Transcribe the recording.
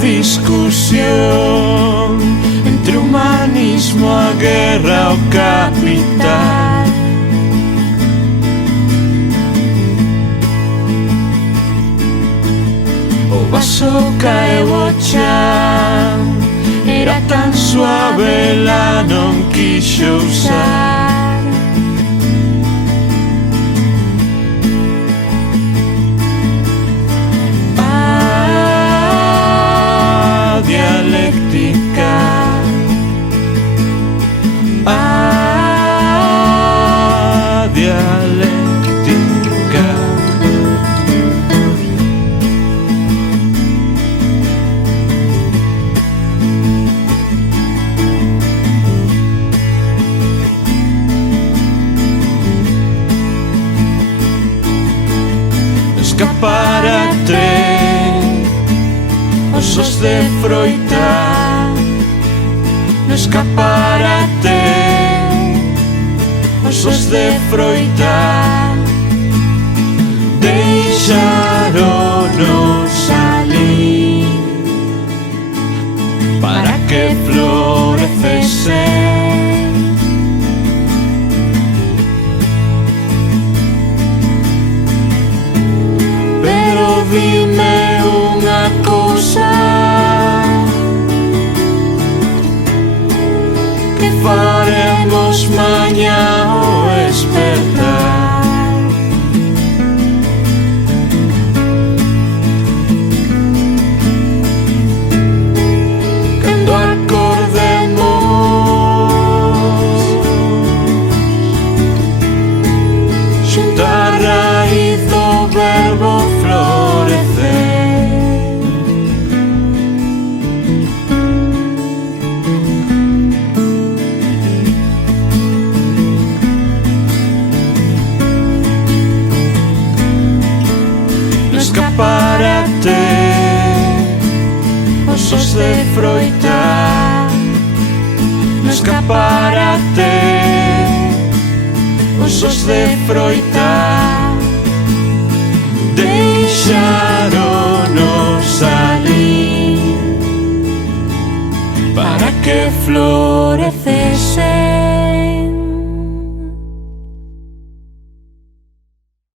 discusión entre humanismo, a guerra, o capital. O vaso caeu ao chan, era tan suave, la non quixo usar. A dialéctica, a dialéctica. Escaparate, osos de froita. No escaparate, osos de froita. Deixaronos ali para que florecese. Pero dime unha cousa, que faremos mañá ao despertar? Cando acordemos xunto a raíz do verbo florecer. No escaparate, osos de froita. No escaparate, osos de froita. Deixaronos ali para que florezca.